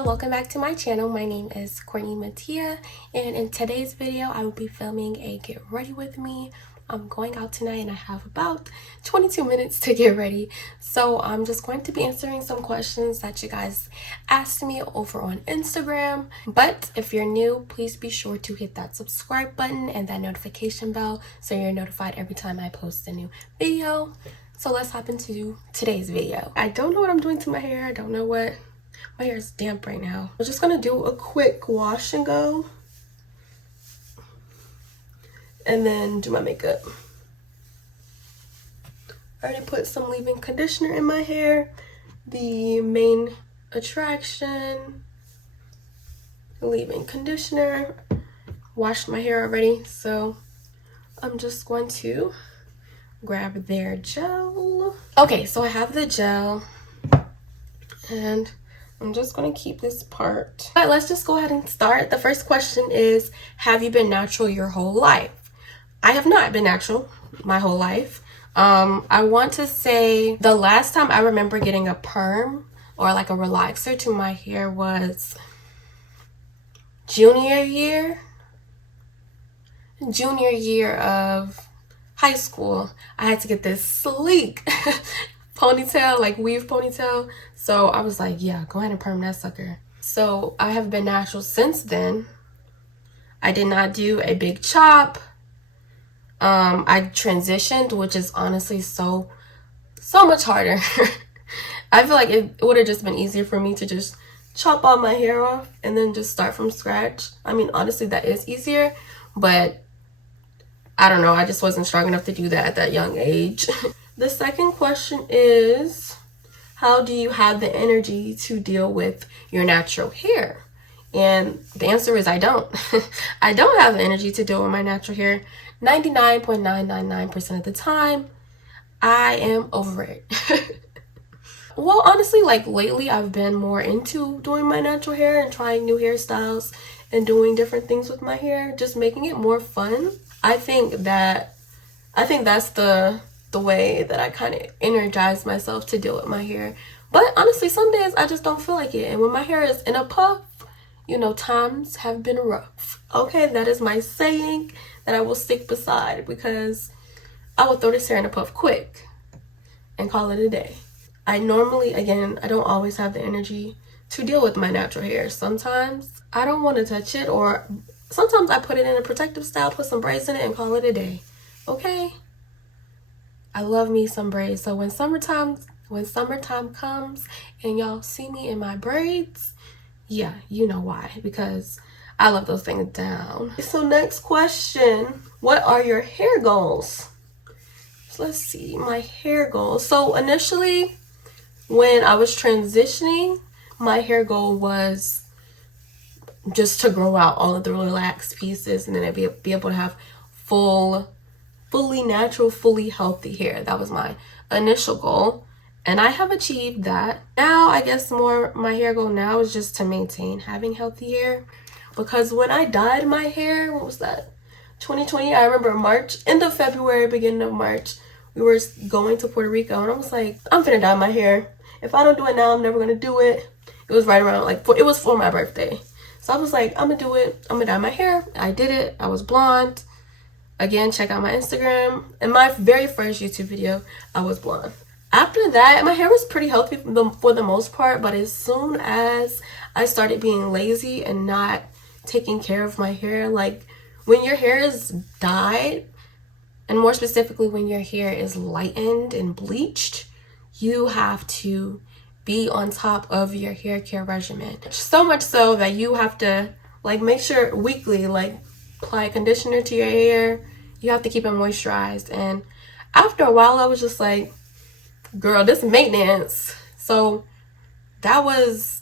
y'all, welcome back to my channel. My name is Courtney Mattia, and in today's video I will be filming a get ready with me. I'm going out tonight and I have about 22 minutes to get ready, so I'm just going to be answering some questions that you guys asked me over on Instagram. But if you're new, please be sure to hit that subscribe button and that notification bell so you're notified every time I post a new video. So let's hop into today's video. I don't know what I'm doing to my hair. I don't know what. My hair is damp right now. I'm just gonna do a quick wash and go, and then do my makeup. I already put some leave-in conditioner in my hair. The Main Attraction leave-in conditioner. Washed my hair already, so I'm just going to grab their gel. Okay, so I have the gel, and I'm just going to keep this part. All right, let's just go ahead and start. The first question is, have you been natural your whole life? I have not been natural my whole life. I want to say the last time I remember getting a perm or like a relaxer to my hair was junior year of high school. I had to get this sleek ponytail, like weave ponytail. So I was like, yeah, go ahead and perm that sucker. So I have been natural since then. I did not do a big chop. I transitioned, which is honestly so much harder. I feel like it would have just been easier for me to just chop all my hair off and then just start from scratch. I mean, honestly, that is easier, but I don't know. I just wasn't strong enough to do that at that young age. The second question is, how do you have the energy to deal with your natural hair? And the answer is I don't. I don't have the energy to deal with my natural hair. 99.999% of the time, I am over it. Well, honestly, like lately I've been more into doing my natural hair and trying new hairstyles and doing different things with my hair, just making it more fun. I think that's the way that I kind of energize myself to deal with my hair. But honestly, some days I just don't feel like it. And when my hair is in a puff, you know, times have been rough. Okay, that is my saying that I will stick beside, because I will throw this hair in a puff quick and call it a day. I normally, again, I don't always have the energy to deal with my natural hair. Sometimes I don't want to touch it, or sometimes I put it in a protective style, put some braids in it and call it a day. Okay? I love me some braids. So when summertime comes and y'all see me in my braids, yeah, you know why, because I love those things down. So next question, what are your hair goals? So let's see, my hair goals. So initially, when I was transitioning, my hair goal was just to grow out all of the relaxed pieces, and then I'd be able to have fully natural, fully healthy hair. That was my initial goal, and I have achieved that. Now I guess my hair goal now is just to maintain having healthy hair, because when I dyed my hair, what was that, 2020, I remember March, end of February, beginning of March, we were going to Puerto Rico, and I was like, I'm finna dye my hair. If I don't do it now, I'm never gonna do it. It was right around, like, it was for my birthday. So I was like, I'm gonna do it. I'm gonna dye my hair. I did it. I was blonde. Again, check out my Instagram. In my very first YouTube video, I was blonde. After that, my hair was pretty healthy for the most part, but as soon as I started being lazy and not taking care of my hair, like when your hair is dyed, and more specifically when your hair is lightened and bleached, you have to be on top of your hair care regimen. So much so that you have to like make sure weekly, like apply conditioner to your hair. You have to keep it moisturized. And after a while, I was just like, girl, this maintenance. So that was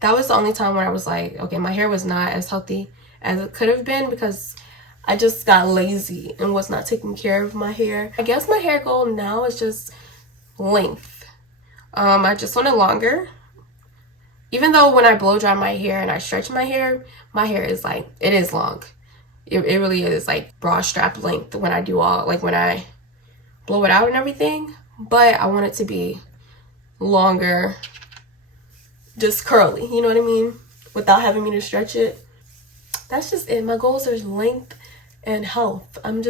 the only time where I was like, okay, my hair was not as healthy as it could have been, because I just got lazy and was not taking care of my hair. I guess my hair goal now is just length. I just want it longer. Even though when I blow dry my hair and I stretch my hair is like, it is long. It really is like bra strap length when I do when I blow it out and everything. But I want it to be longer just curly, you know what I mean? Without having me to stretch it. That's just it. My goals are length and health. I'm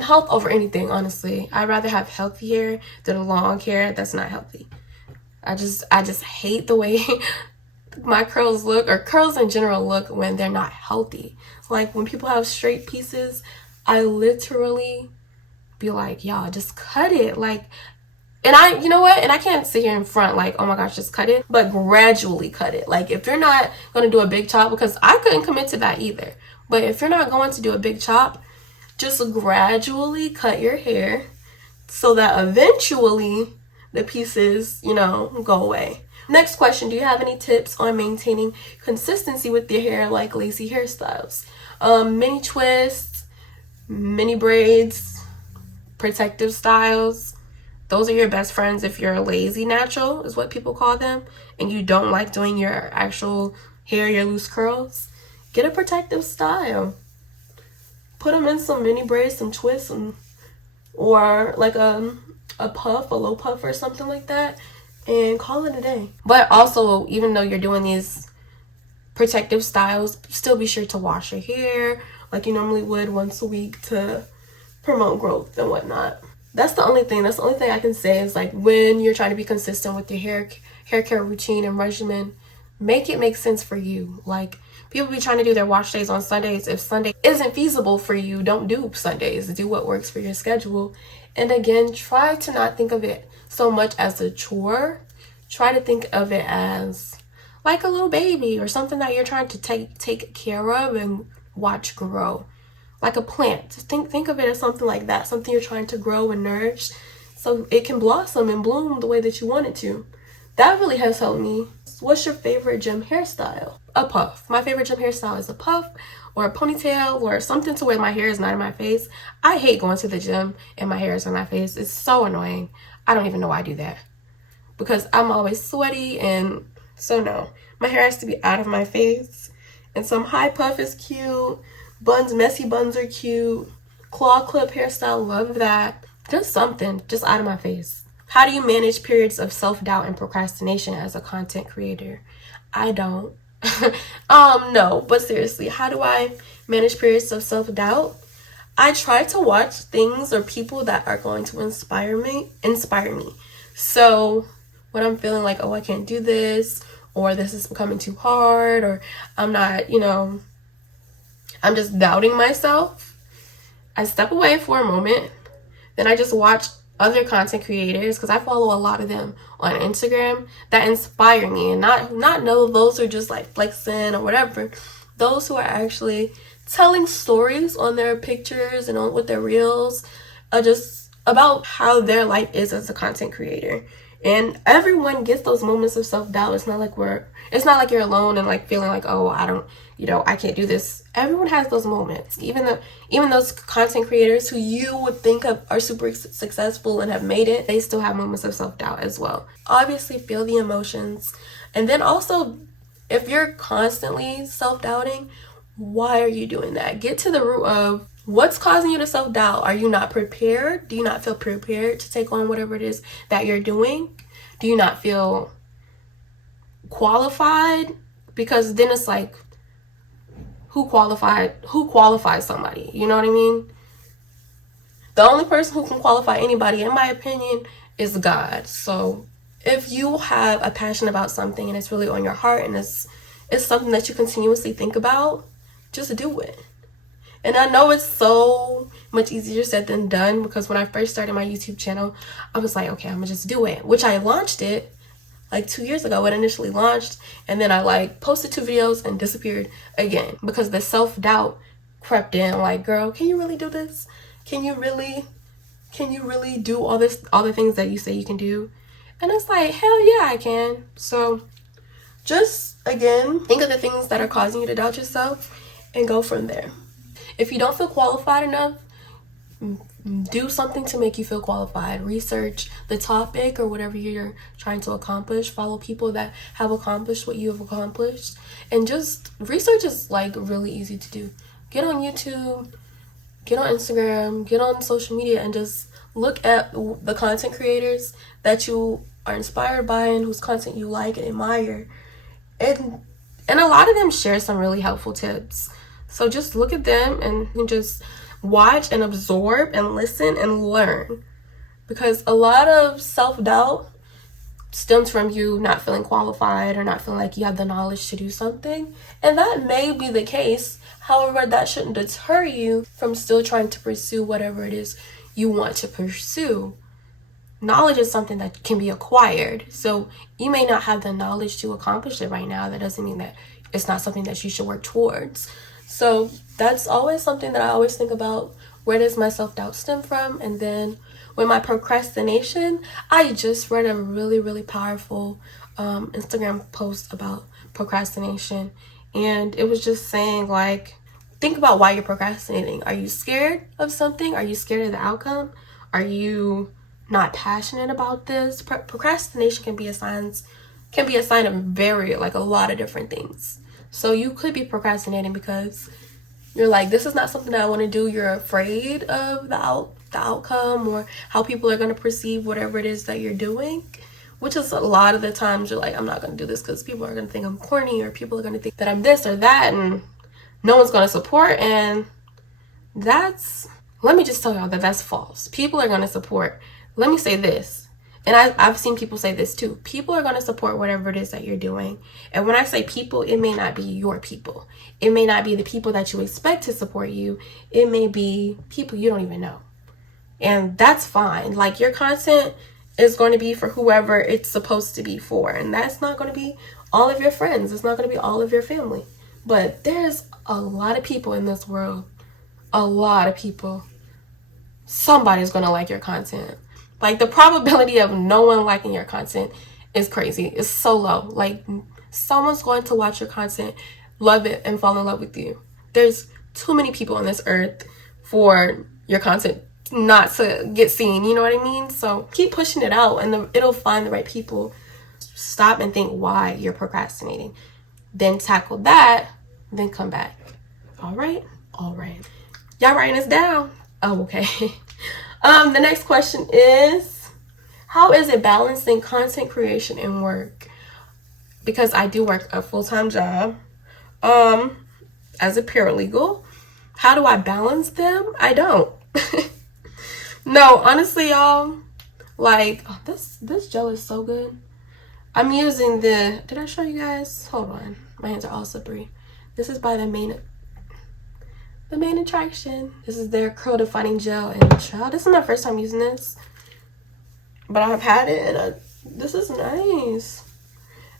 health over anything, honestly. I'd rather have healthy hair than long hair that's not healthy. I just hate the way my curls look, or curls in general look, when they're not healthy. Like when people have straight pieces, I literally be like, y'all just cut it. Like, and you know what? And I can't sit here in front like, oh my gosh, just cut it, but gradually cut it. Like if you're not going to do a big chop, because I couldn't commit to that either. But if you're not going to do a big chop, just gradually cut your hair so that eventually the pieces, go away. Next question, do you have any tips on maintaining consistency with your hair, like lacy hairstyles? Mini twists, mini braids, protective styles. Those are your best friends if you're lazy natural, is what people call them, and you don't like doing your actual hair, your loose curls. Get a protective style. Put them in some mini braids, some twists, or like a puff, a low puff or something like that, and call it a day. But also, even though you're doing these protective styles, still be sure to wash your hair like you normally would once a week to promote growth and whatnot. That's the only thing I can say is, like, when you're trying to be consistent with your hair care routine and regimen, make it make sense for you. Like, people be trying to do their wash days on Sundays. If Sunday isn't feasible for you, don't do Sundays. Do what works for your schedule. And again, try to not think of it so much as a chore. Try to think of it as like a little baby or something that you're trying to take care of and watch grow. Like a plant. Think of it as something like that. Something you're trying to grow and nourish so it can blossom and bloom the way that you want it to. That really has helped me. What's your favorite gym hairstyle? A puff. My favorite gym hairstyle is a puff or a ponytail or something to where my hair is not in my face. I hate going to the gym and my hair is in my face. It's so annoying. I don't even know why I do that. Because I'm always sweaty, and so no. My hair has to be out of my face. And some high puff is cute. Buns, messy buns are cute. Claw clip hairstyle, love that. Just something, just out of my face. How do you manage periods of self-doubt and procrastination as a content creator? I don't. No, but seriously, how do I manage periods of self-doubt? I try to watch things or people that are going to inspire me. So when I'm feeling like, oh, I can't do this, or this is becoming too hard, or I'm not, I'm just doubting myself, I step away for a moment. Then I just watch other content creators, because I follow a lot of them on Instagram that inspire me, and not know those are just like flexing or whatever. Those who are actually telling stories on their pictures and on with their reels, just about how their life is as a content creator. And everyone gets those moments of self-doubt. It's not like you're alone and like feeling like, oh, I can't do this. Everyone has those moments. Even those content creators who you would think of are super successful and have made it, they still have moments of self-doubt as well. Obviously, feel the emotions. And then also, if you're constantly self-doubting, why are you doing that? Get to the root of what's causing you to self-doubt. Are you not prepared? Do you not feel prepared to take on whatever it is that you're doing? Do you not feel qualified? Because then it's like, who qualifies somebody? You know what I mean? The only person who can qualify anybody, in my opinion, is God. So if you have a passion about something and it's really on your heart and it's something that you continuously think about, just do it. And I know it's so much easier said than done, because when I first started my YouTube channel, I was like, okay, I'm gonna just do it. Which I launched it like 2 years ago. It initially launched, and then I like posted 2 videos and disappeared again because the self-doubt crept in. Like, girl, can you really do this? Can you really do all the things that you say you can do? And it's like, hell yeah, I can. So just, again, think of the things that are causing you to doubt yourself and go from there. If you don't feel qualified enough, do something to make you feel qualified. Research the topic or whatever you're trying to accomplish. Follow people that have accomplished what you have accomplished. And just research is like really easy to do. Get on YouTube, get on Instagram, get on social media, and just look at the content creators that you are inspired by and whose content you like and admire. And a lot of them share some really helpful tips. So just look at them and just watch and absorb and listen and learn. Because a lot of self-doubt stems from you not feeling qualified or not feeling like you have the knowledge to do something. And that may be the case. However, that shouldn't deter you from still trying to pursue whatever it is you want to pursue. Knowledge is something that can be acquired. So you may not have the knowledge to accomplish it right now. That doesn't mean that it's not something that you should work towards. So that's always something that I always think about. Where does my self-doubt stem from? And then with my procrastination, I just read a really, really powerful Instagram post about procrastination. And it was just saying, like, think about why you're procrastinating. Are you scared of something? Are you scared of the outcome? Are you not passionate about this? Procrastination can be a sign of a lot of different things. So you could be procrastinating because you're like, this is not something that I want to do. You're afraid of the outcome or how people are going to perceive whatever it is that you're doing, which is a lot of the times you're like, I'm not going to do this because people are going to think I'm corny, or people are going to think that I'm this or that, and no one's going to support. And let me just tell y'all that that's false. People are going to support. Let me say this, and I've seen people say this too. People are going to support whatever it is that you're doing. And when I say people, it may not be your people. It may not be the people that you expect to support you. It may be people you don't even know. And that's fine. Like, your content is going to be for whoever it's supposed to be for. And that's not going to be all of your friends. It's not going to be all of your family. But there's a lot of people in this world. A lot of people. Somebody's going to like your content. Like, the probability of no one liking your content is crazy. It's so low. Like, someone's going to watch your content, love it, and fall in love with you. There's too many people on this earth for your content not to get seen. You know what I mean? So keep pushing it out, and it'll find the right people. Stop and think why you're procrastinating. Then tackle that. Then come back. All right? All right. Y'all writing this down? Oh, okay. The next question is, how is it balancing content creation and work? Because I do work a full-time job as a paralegal. How do I balance them? I don't. No, honestly, y'all, like, oh, this gel is so good. I'm using did I show you guys? Hold on. My hands are all slippery. This is by the main attraction. This is their curl defining gel, and child, this is my first time using this, but I've had it, and this is nice.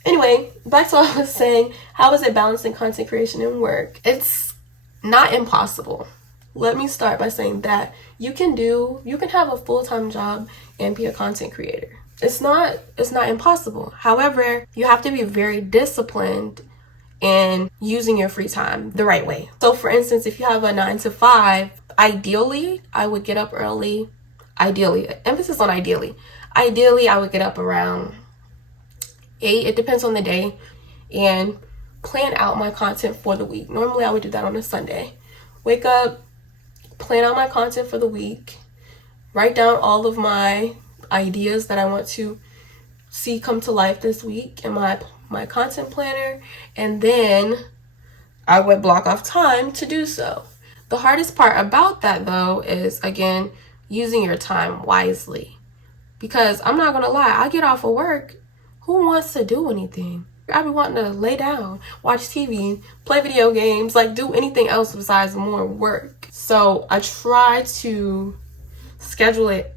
Anyway, back to what I was saying. How is it balancing content creation and work? It's not impossible. Let me start by saying that you can have a full-time job and be a content creator. It's not impossible. However, you have to be very disciplined in using your free time the right way. So for instance, if you have a 9 to 5, ideally, I would get up early. Ideally, emphasis on ideally. Ideally, I would get up around 8. It depends on the day, and plan out my content for the week. Normally, I would do that on a Sunday. Wake up, plan out my content for the week, write down all of my ideas that I want to see come to life this week in my content planner, and then I would block off time to do so. The hardest part about that, though, is, again, using your time wisely. Because I'm not gonna lie, I get off of work, who wants to do anything? I be wanting to lay down, watch TV, play video games, like do anything else besides more work. So I try to schedule it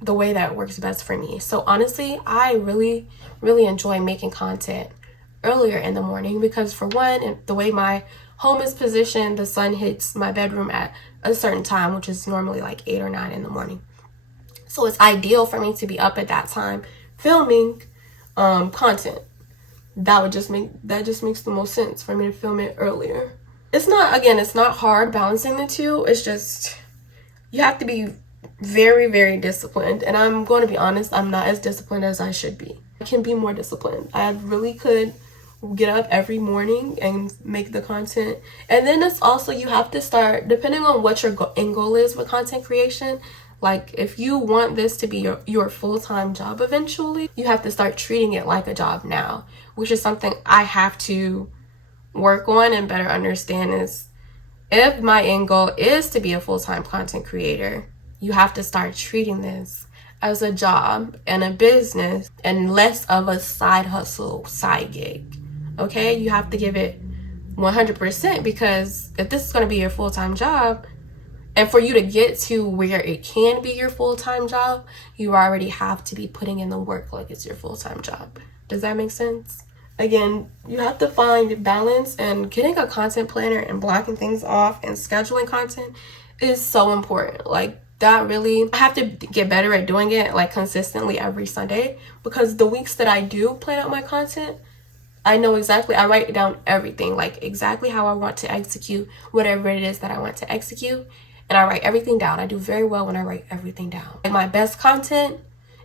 the way that works best for me. So honestly, I really, really enjoy making content earlier in the morning because, for one, the way my home is positioned, the sun hits my bedroom at a certain time, which is normally like 8 or 9 in the morning. So it's ideal for me to be up at that time filming content. That just makes the most sense for me to film it earlier. It's not hard balancing the two. It's just, you have to be very, very disciplined. And I'm going to be honest, I'm not as disciplined as I should be. I can be more disciplined. I really could get up every morning and make the content. And then it's also, you have to start, depending on what your end goal is with content creation, Like, if you want this to be your full-time job eventually, you have to start treating it like a job now, which is something I have to work on and better understand. Is if my end goal is to be a full-time content creator, you have to start treating this as a job and a business and less of a side hustle, side gig. Okay? You have to give it 100%, because if this is going to be your full-time job, and for you to get to where it can be your full-time job, you already have to be putting in the work like it's your full-time job. Does that make sense? Again, you have to find balance, and getting a content planner and blocking things off and scheduling content is so important. Like, that really, I have to get better at doing it like consistently every Sunday, because the weeks that I do plan out my content, I know exactly, I write down everything, like exactly how I want to execute whatever it is that I want to execute. And I write everything down. I do very well when I write everything down. And my best content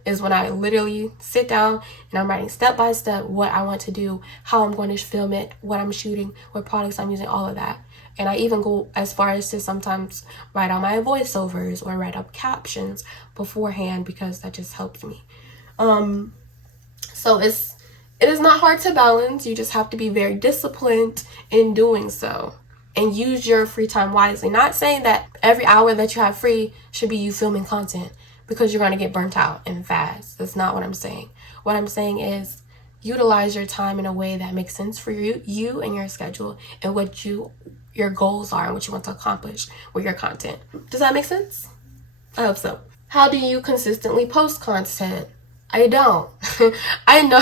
is when I literally sit down and I'm writing step by step what I want to do, how I'm going to film it, what I'm shooting, what products I'm using, all of that. And I even go as far as to sometimes write out my voiceovers or write up captions beforehand, because that just helps me. So it is not hard to balance. You just have to be very disciplined in doing so. And use your free time wisely. Not saying that every hour that you have free should be you filming content, because you're going to get burnt out and fast. That's not what I'm saying. What I'm saying is utilize your time in a way that makes sense for you and your schedule, and what your goals are and what you want to accomplish with your content. Does that make sense? I hope so. How do you consistently post content? I don't. I know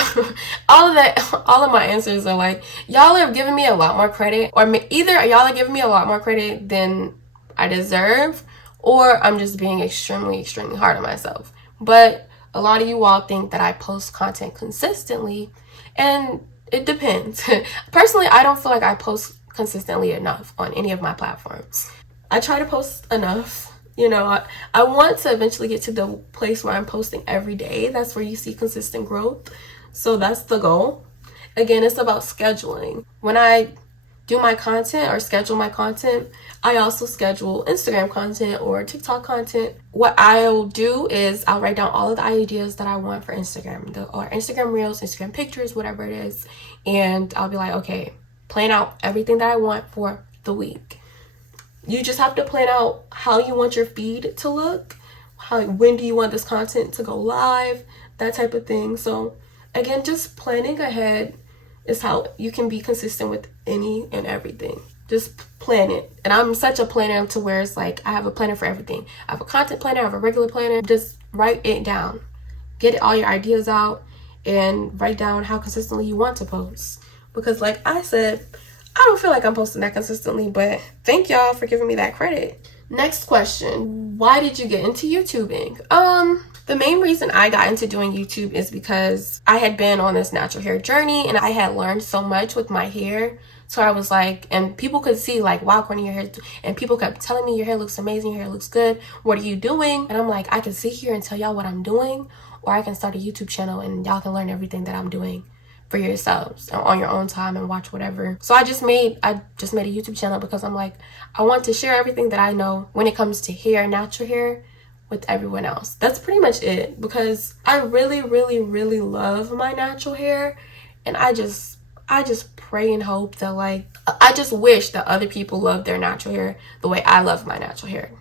all of my answers are like, y'all are giving me a lot more credit, or either y'all are giving me a lot more credit than I deserve, or I'm just being extremely, extremely hard on myself. But a lot of you all think that I post content consistently, and it depends. Personally, I don't feel like I post consistently enough on any of my platforms. I try to post enough. You know, I want to eventually get to the place where I'm posting every day. That's where you see consistent growth. So that's the goal. Again, it's about scheduling. When I do my content or schedule my content, I also schedule Instagram content or TikTok content. What I'll do is I'll write down all of the ideas that I want for Instagram, or Instagram Reels, Instagram pictures, whatever it is. And I'll be like, okay, plan out everything that I want for the week. You just have to plan out how you want your feed to look, when do you want this content to go live, that type of thing. So again, just planning ahead is how you can be consistent with any and everything. Just plan it. And I'm such a planner to where it's like I have a planner for everything. I have a content planner, I have a regular planner. Just write it down. Get all your ideas out and write down how consistently you want to post. Because like I said, I don't feel like I'm posting that consistently, but thank y'all for giving me that credit. Next question. Why did you get into YouTubing? The main reason I got into doing YouTube is because I had been on this natural hair journey and I had learned so much with my hair. So I was like, and people could see like, wow, Courtney, your hair, and people kept telling me your hair looks amazing, your hair looks good. What are you doing? And I'm like, I can sit here and tell y'all what I'm doing, or I can start a YouTube channel and y'all can learn everything that I'm doing for yourselves on your own time and watch whatever. So I just made a YouTube channel because I'm like, I want to share everything that I know when it comes to hair, natural hair, with everyone else. That's pretty much it, because I really, really, really love my natural hair, and I just pray and hope that like, I just wish that other people love their natural hair the way I love my natural hair.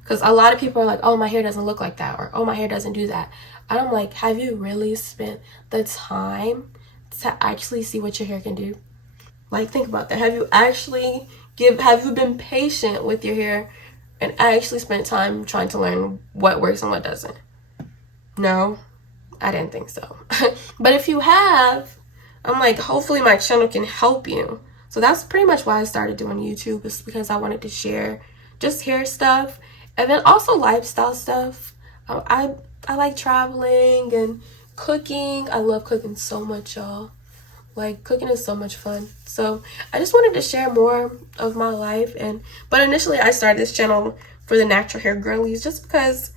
Because a lot of people are like, oh, my hair doesn't look like that, or oh, my hair doesn't do that. And I'm like, have you really spent the time to actually see what your hair can do? Like, think about that. Have you been patient with your hair and actually spent time trying to learn what works and what doesn't? No, I didn't think so. But if you have, I'm like, hopefully my channel can help you. So that's pretty much why I started doing YouTube, is because I wanted to share just hair stuff, and then also lifestyle stuff. I like traveling and cooking. I love cooking so much, y'all. Like, cooking is so much fun. So I just wanted to share more of my life. But initially I started this channel for the natural hair girlies, just because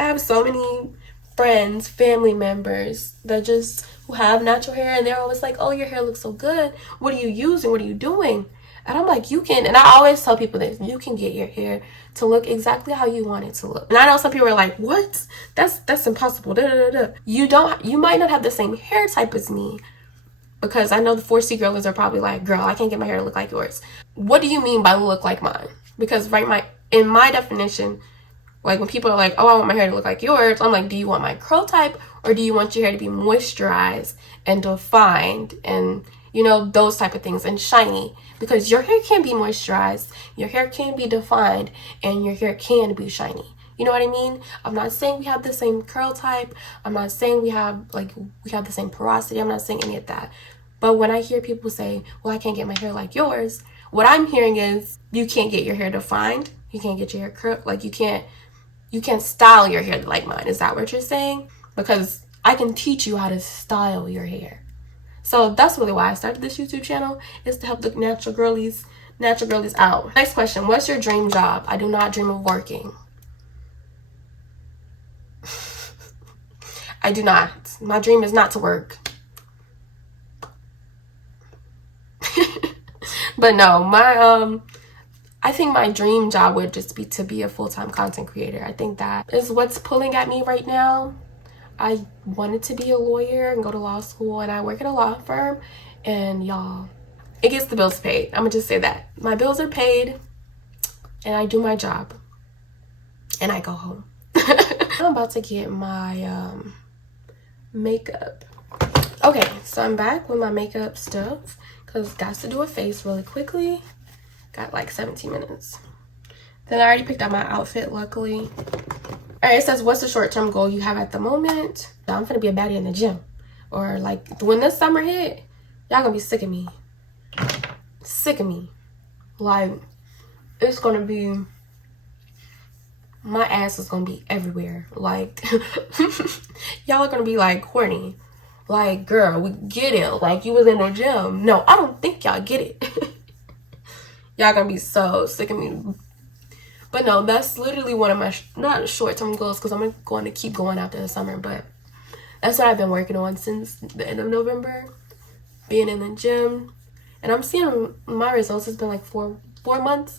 I have so many friends, family members who have natural hair, and they're always like, oh, your hair looks so good. What are you using? What are you doing? And I'm like, you can, and I always tell people this, you can get your hair to look exactly how you want it to look. And I know some people are like, what? That's impossible. Da, da, da, da. You might not have the same hair type as me, because I know the 4C girls are probably like, girl, I can't get my hair to look like yours. What do you mean by look like mine? Because in my definition, like when people are like, oh, I want my hair to look like yours, I'm like, do you want my curl type, or do you want your hair to be moisturized and defined and, you know, those type of things, and shiny? Because your hair can be moisturized, your hair can be defined, and your hair can be shiny. You know what I mean? I'm not saying we have the same curl type. I'm not saying we have the same porosity. I'm not saying any of that. But when I hear people say, well, I can't get my hair like yours, what I'm hearing is you can't get your hair defined. You can't get your hair curled. Like you can't style your hair like mine. Is that what you're saying? Because I can teach you how to style your hair. So that's really why I started this YouTube channel, is to help the natural girlies out. Next question, what's your dream job? I do not dream of working. I do not. My dream is not to work. But no, I think my dream job would just be to be a full-time content creator. I think that is what's pulling at me right now. I wanted to be a lawyer and go to law school, and I work at a law firm, and y'all, it gets the bills paid. I'm gonna just say that. My bills are paid, and I do my job, and I go home. I'm about to get my makeup. Okay, so I'm back with my makeup stuff, because got to do a face really quickly. Got like 17 minutes. Then I already picked out my outfit, luckily. All right, it says, what's the short-term goal you have at the moment? I'm gonna be a baddie in the gym. Or like, when this summer hit, y'all gonna be sick of me. Sick of me. Like, it's gonna be, my ass is gonna be everywhere. Like, y'all are gonna be like, horny. Like, girl, we get it. Like, you was in the gym. No, I don't think y'all get it. Y'all gonna be so sick of me. But no, that's literally one of my, not short-term goals, because I'm going to keep going after the summer, but that's what I've been working on since the end of November, being in the gym. And I'm seeing my results. It's been like four months.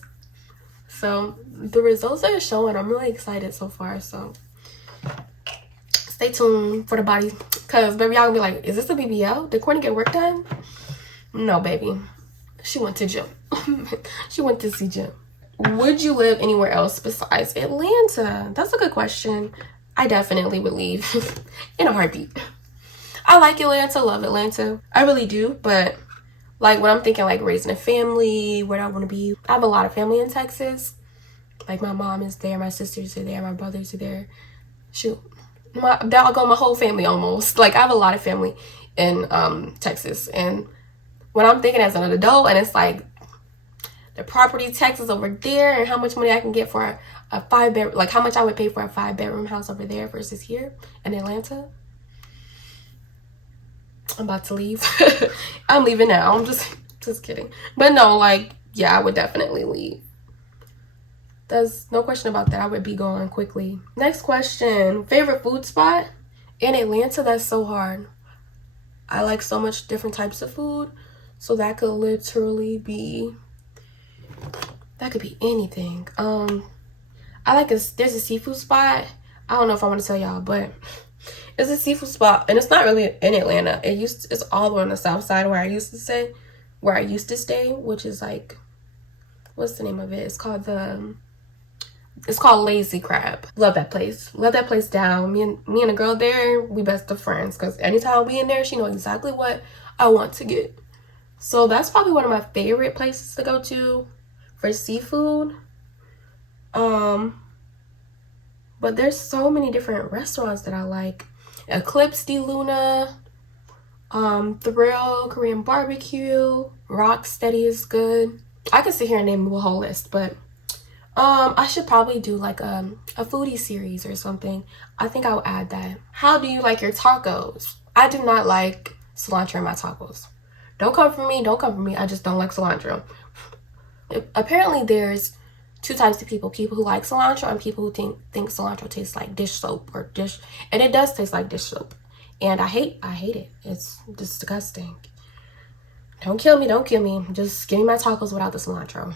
So the results are showing. I'm really excited so far. So stay tuned for the body, because baby, y'all gonna be like, is this a BBL? Did Courtney get work done? No, baby. She went to gym. She went to see gym. Would you live anywhere else besides Atlanta? That's a good question. I definitely would leave in a heartbeat. I like Atlanta, love Atlanta. I really do, but like when I'm thinking like raising a family, where I want to be, I have a lot of family in Texas. Like my mom is there, my sisters are there, my brothers are there. Shoot, my whole family almost. Like I have a lot of family in Texas, and when I'm thinking as an adult, and it's like the property taxes over there, and how much money I can get for a 5-bedroom, like how much I would pay for a 5-bedroom house over there versus here in Atlanta. I'm about to leave. I'm leaving now. I'm just kidding. But no, like, yeah, I would definitely leave. There's no question about that. I would be going quickly. Next question. Favorite food spot in Atlanta? That's so hard. I like so much different types of food. So that could literally be, that could be anything. There's a seafood spot. I don't know if I want to tell y'all, but it's a seafood spot, and it's not really in Atlanta. It's all the way on the south side where I used to stay, which is like, what's the name of it? It's called Lazy Crab. Love that place. Love that place down. Me and a girl there, we best of friends, because anytime we in there, she knows exactly what I want to get. So that's probably one of my favorite places to go to for seafood. But there's so many different restaurants that I like. Eclipse de Luna, Thrill, Korean barbecue, Rocksteady is good. I could sit here and name a whole list, but I should probably do like a foodie series or something. I think I'll add that. How do you like your tacos? I do not like cilantro in my tacos. Don't come for me. I just don't like cilantro. Apparently there's two types of people who like cilantro and people who think cilantro tastes like dish soap and it does taste like dish soap, and I hate it. It's disgusting. Don't kill me, don't kill me. Just give me my tacos without the cilantro.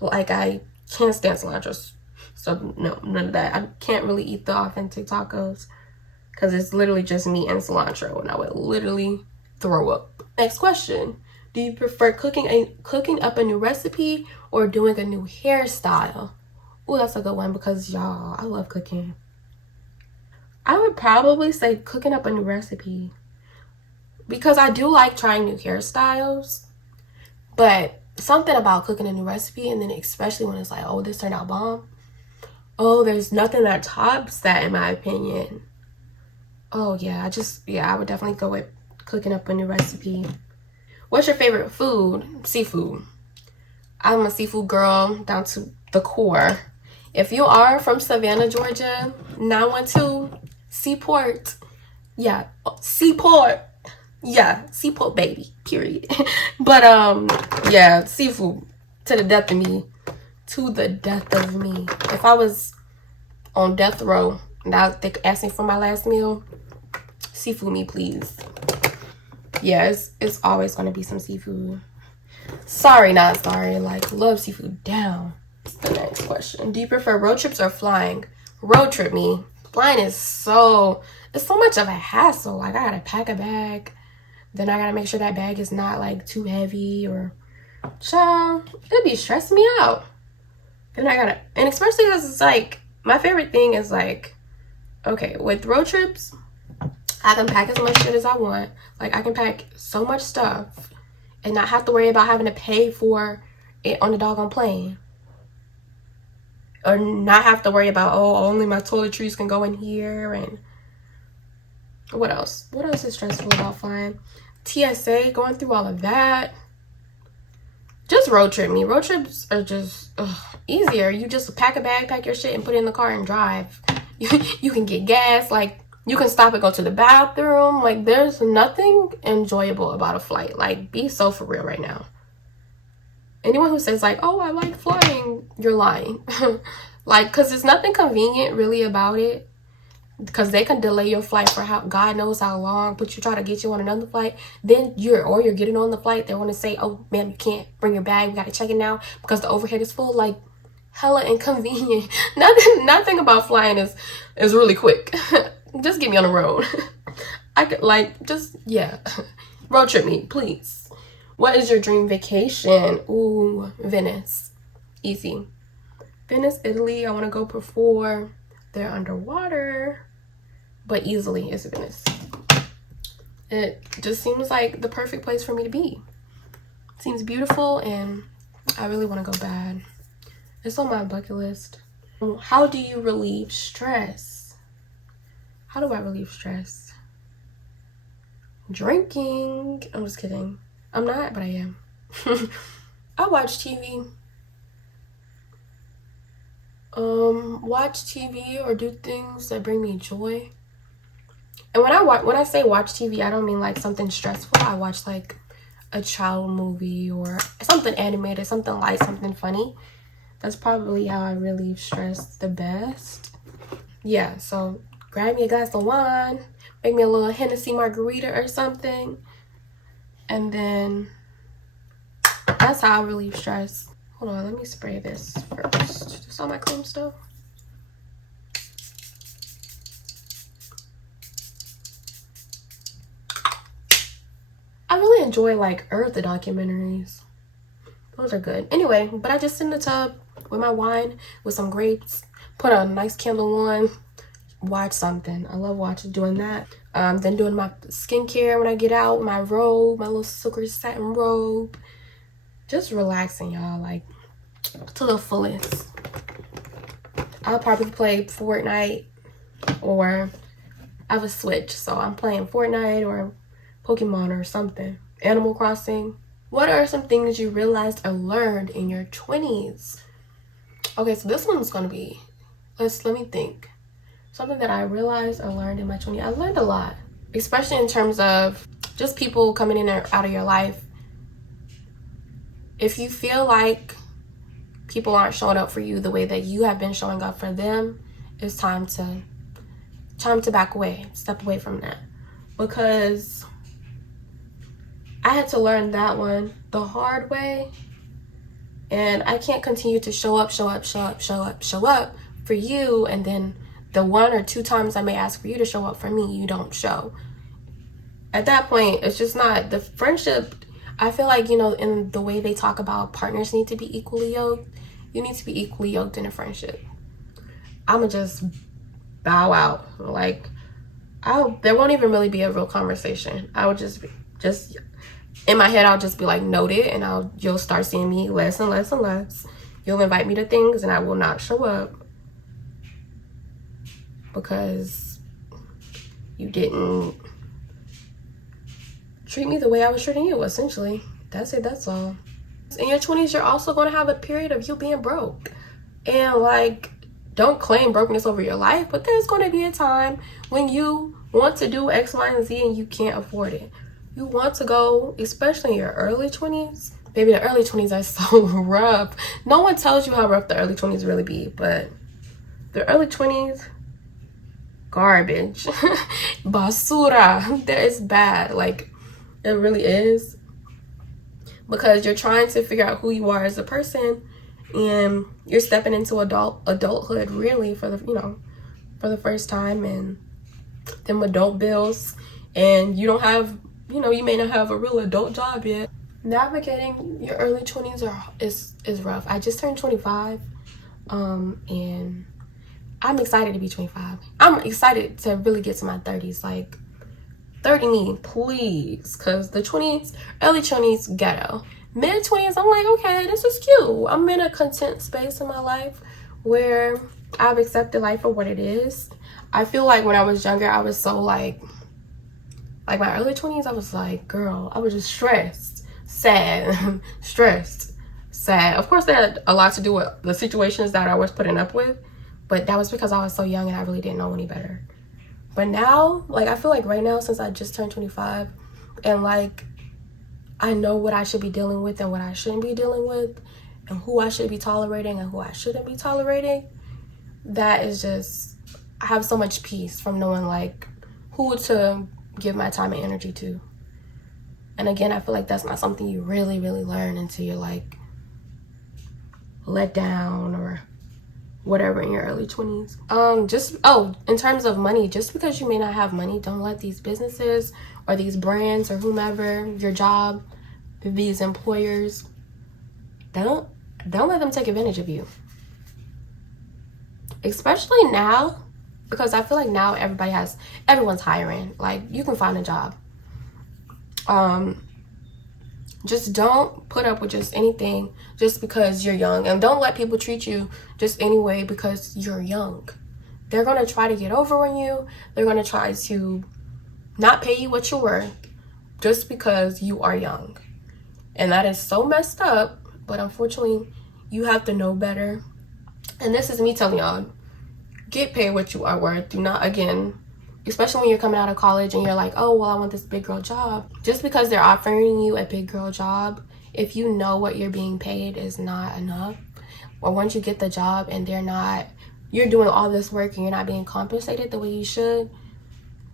Like, I can't stand cilantro. So, no, none of that. I can't really eat the authentic tacos because it's literally just meat and cilantro, and I would literally throw up. Next question. Do you prefer cooking up a new recipe or doing a new hairstyle? Oh, that's a good one because, y'all, I love cooking. I would probably say cooking up a new recipe because I do like trying new hairstyles, but something about cooking a new recipe, and then especially when it's like, oh, this turned out bomb. Oh, there's nothing that tops that, in my opinion. Oh, yeah, I would definitely go with cooking up a new recipe. What's your favorite food? Seafood. I'm a seafood girl down to the core. If you are from Savannah, Georgia, 912, Seaport. Yeah, Seaport. Yeah, Seaport baby, period. But, yeah, seafood to the death of me. To the death of me. If I was on death row and they asked me for my last meal, seafood me, please. Yeah, it's always going to be some seafood. Sorry, not sorry. Like, love seafood down. The next question. Do you prefer road trips or flying? Road trip me. Flying is it's so much of a hassle. Like, I gotta pack a bag. Then I gotta make sure that bag is not, like, too heavy or... Child, it'd be stressing me out. And especially because it's, like, my favorite thing is, like, okay, with road trips, I can pack as much shit as I want. Like, I can pack so much stuff and not have to worry about having to pay for it on the doggone plane. Or not have to worry about, oh, only my toiletries can go in here. And what else? What else is stressful about flying? TSA, going through all of that. Just road trip me. Road trips are just easier. You just pack a bag, pack your shit, and put it in the car and drive. You can get gas. Like, you can stop and go to the bathroom. Like, there's nothing enjoyable about a flight. Like, be so for real right now. Anyone who says, like, oh, I like flying, you're lying. Like, because there's nothing convenient really about it. Because they can delay your flight for God knows how long, but you try to get you on another flight, then you're getting on the flight, they want to say, oh, ma'am, you can't bring your bag, we got to check it now because the overhead is full. Like, hella inconvenient. Nothing about flying is really quick. Just get me on the road. I could, like, just, yeah. Road trip me, please. What is your dream vacation? Ooh, Venice. Easy. Venice, Italy. I want to go before they're underwater. But easily is Venice. It just seems like the perfect place for me to be. It seems beautiful and I really want to go bad. It's on my bucket list. How do you relieve stress? How do I relieve stress? Drinking. I'm just kidding. I'm not, but I am. I watch TV. Watch TV or do things that bring me joy. And when I say watch TV, I don't mean like something stressful. I watch like a child movie or something animated, something light, something funny. That's probably how I relieve stress the best. Yeah, so grab me a glass of wine, make me a little Hennessy margarita or something, and then that's how I relieve stress. Hold on, let me spray this first. Just all my cream stuff. I really enjoy like Earth documentaries. Those are good. Anyway, but I just sit in the tub with my wine, with some grapes, put a nice candle on, watch something. I love doing that. Then doing my skincare when I get out, my robe, my little silky satin robe. Just relaxing, y'all, like to the fullest. I'll probably play Fortnite or I have a Switch, so I'm playing Fortnite or Pokemon or something. Animal Crossing. What are some things you realized or learned in your 20s? Okay, so this one's gonna be, let me think. Something that I realized or learned in my 20s. I learned a lot, especially in terms of just people coming in or out of your life. If you feel like people aren't showing up for you the way that you have been showing up for them, it's time to back away, step away from that. Because I had to learn that one the hard way. And I can't continue to show up for you, and then the 1 or 2 times I may ask for you to show up for me, you don't show. At that point, it's just not the friendship. I feel like, in the way they talk about partners need to be equally yoked, you need to be equally yoked in a friendship. I'ma just bow out. Like, there won't even really be a real conversation. I would just in my head, I'll just be like, noted, and you'll start seeing me less and less and less. You'll invite me to things and I will not show up because you didn't treat me the way I was treating you, essentially. That's it, that's all. In your 20s, you're also going to have a period of you being broke. And like, don't claim brokenness over your life, but there's going to be a time when you want to do X, Y, and Z and you can't afford it. You want to go, especially in your early 20s. Baby, the early 20s are so rough. No one tells you how rough the early 20s really be, but the early 20s, garbage. Basura. That is bad. Like, it really is. Because you're trying to figure out who you are as a person, and you're stepping into adulthood really for the first time, and them adult bills, and you don't have, you may not have a real adult job yet. Navigating your early 20s is rough. I just turned 25, and I'm excited to be 25. I'm excited to really get to my 30s. Like, 30 me, please, because the 20s, early 20s, ghetto. Mid 20s, I'm like, okay, this is cute. I'm in a content space in my life where I've accepted life for what it is. I feel like when I was younger, I was so like my early 20s, I was like, girl, I was just stressed, sad, stressed, sad. Of course, that had a lot to do with the situations that I was putting up with, but that was because I was so young and I really didn't know any better. But now, like, I feel like right now, since I just turned 25, and like, I know what I should be dealing with and what I shouldn't be dealing with, and who I should be tolerating and who I shouldn't be tolerating, that is just, I have so much peace from knowing like who to give my time and energy to. And again, I feel like that's not something you really, really learn until you're like let down or whatever in your early 20s. In terms of money, just because you may not have money, don't let these businesses or these brands or whomever, your job, these employers, don't let them take advantage of you. Especially now, because I feel like now everyone's hiring. Like, you can find a job. Just don't put up with just anything just because you're young, and don't let people treat you just anyway because you're young. They're going to try to get over on you. They're going to try to not pay you what you're worth just because you are young. And that is so messed up, but unfortunately, you have to know better. And this is me telling y'all, get paid what you are worth. Do not, again, especially when you're coming out of college and you're like, oh, well, I want this big girl job. Just because they're offering you a big girl job, if you know what you're being paid is not enough, or once you get the job and you're doing all this work and you're not being compensated the way you should,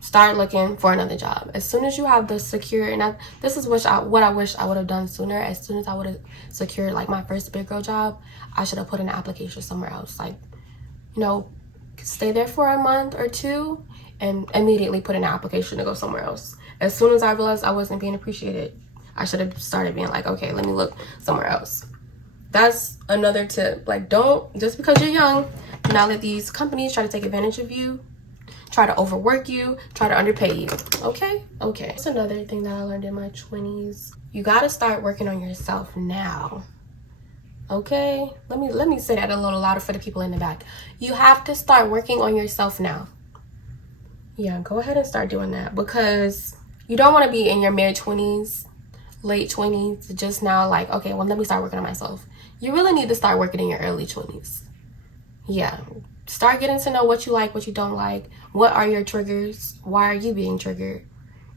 start looking for another job. As soon as you have the secure, and this is what I wish I would have done sooner. As soon as I would have secured like my first big girl job, I should have put in an application somewhere else. Like, stay there for a month or two and immediately put in an application to go somewhere else. As soon as I realized I wasn't being appreciated, I should have started being like, okay, let me look somewhere else. That's another tip. Like, don't, just because you're young, do not let these companies try to take advantage of you, try to overwork you, try to underpay you. Okay. That's another thing that I learned in my 20s. You got to start working on yourself now. Okay, let me say that a little louder for the people in the back. You have to start working on yourself now. Yeah, go ahead and start doing that, because you don't want to be in your mid-20s, late 20s, just now like, okay, well, let me start working on myself. You really need to start working in your early 20s. Yeah, start getting to know what you like, what you don't like. What are your triggers? Why are you being triggered?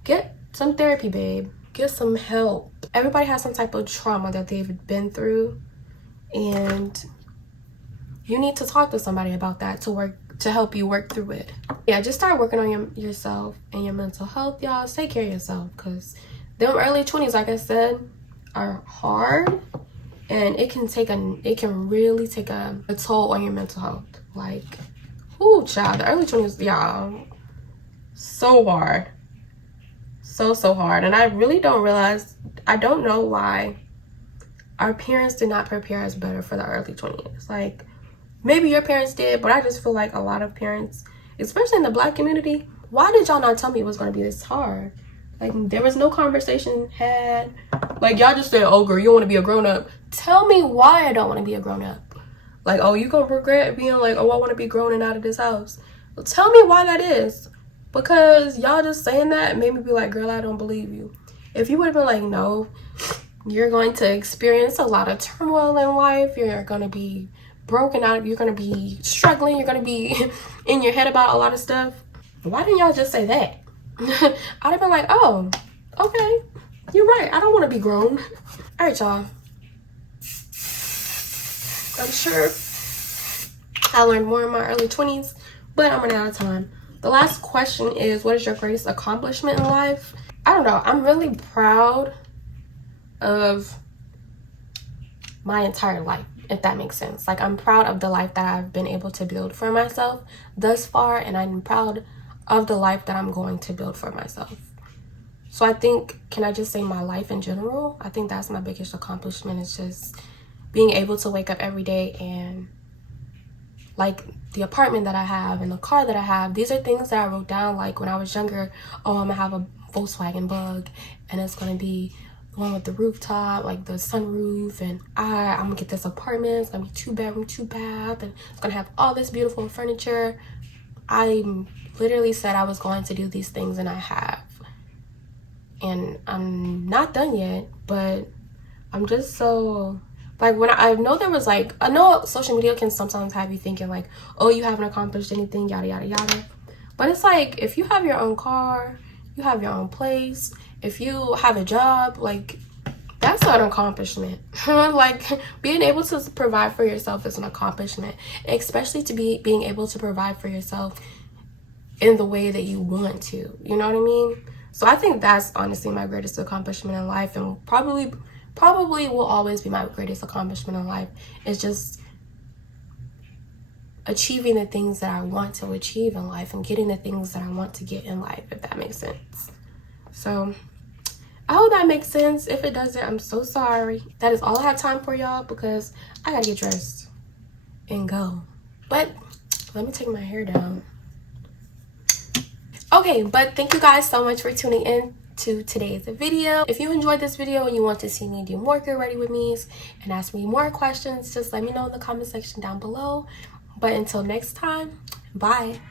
Get some therapy, babe. Get some help. Everybody has some type of trauma that they've been through, and you need to talk to somebody about that to help you work through it. Yeah, just start working on yourself and your mental health, y'all. Take care of yourself, because them early 20s, like I said, are hard, and it can really take a toll on your mental health. Like, ooh, child, the early 20s, y'all, so hard. So hard. And I really don't know why our parents did not prepare us better for the early 20s. Like, maybe your parents did, but I just feel like a lot of parents, especially in the Black community, why did y'all not tell me it was going to be this hard? Like, there was no conversation had. Like, y'all just said, oh, girl, you want to be a grown-up. Tell me why I don't want to be a grown-up. Like, oh, you going to regret being like, oh, I want to be grown and out of this house. Well, tell me why that is. Because y'all just saying that made me be like, girl, I don't believe you. If you would have been like, no, you're going to experience a lot of turmoil in life. You're going to be broken out. You're going to be struggling. You're going to be in your head about a lot of stuff. Why didn't y'all just say that? I'd have been like, oh, okay, you're right. I don't want to be grown. All right, y'all. I'm sure I learned more in my early 20s, but I'm running out of time. The last question is, what is your greatest accomplishment in life? I don't know. I'm really proud of my entire life, if that makes sense. Like, I'm proud of the life that I've been able to build for myself thus far, and I'm proud of the life that I'm going to build for myself. So I think, can I just say my life in general? I think that's my biggest accomplishment, is just being able to wake up every day and, like, the apartment that I have and the car that I have, these are things that I wrote down, like, when I was younger. Oh, I'm gonna have a Volkswagen Bug, and it's gonna be the one with the rooftop, like the sunroof, and I'm gonna get this apartment. It's gonna be 2-bedroom, 2-bath, and it's gonna have all this beautiful furniture. I literally said I was going to do these things, and I have. And I'm not done yet, but I'm just so, like, when I know there was, like, I know social media can sometimes have you thinking, like, oh, you haven't accomplished anything, yada, yada, yada. But it's like, if you have your own car, you have your own place, if you have a job, like, that's an accomplishment. Like, being able to provide for yourself is an accomplishment, especially to being able to provide for yourself in the way that you want to, you know what I mean? So I think that's honestly my greatest accomplishment in life, and probably will always be my greatest accomplishment in life, is just achieving the things that I want to achieve in life and getting the things that I want to get in life, if that makes sense. So I hope that makes sense. If it doesn't, I'm so sorry. That is all I have time for, y'all, because I gotta get dressed and go. But let me take my hair down. Okay, but thank you guys so much for tuning in to today's video. If you enjoyed this video and you want to see me do more get ready with me's and ask me more questions, just let me know in the comment section down below. But until next time, bye.